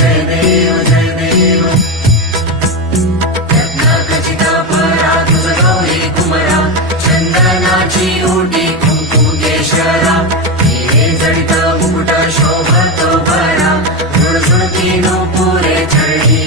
जय देव जय देव रत्नाखचिता परा तुझ गौरी कुमरा चंदनाची ओटी कुंकू केशरा हिरे जडित मुकुट शोभतो बरा झुळझुळती नुपुरे चढी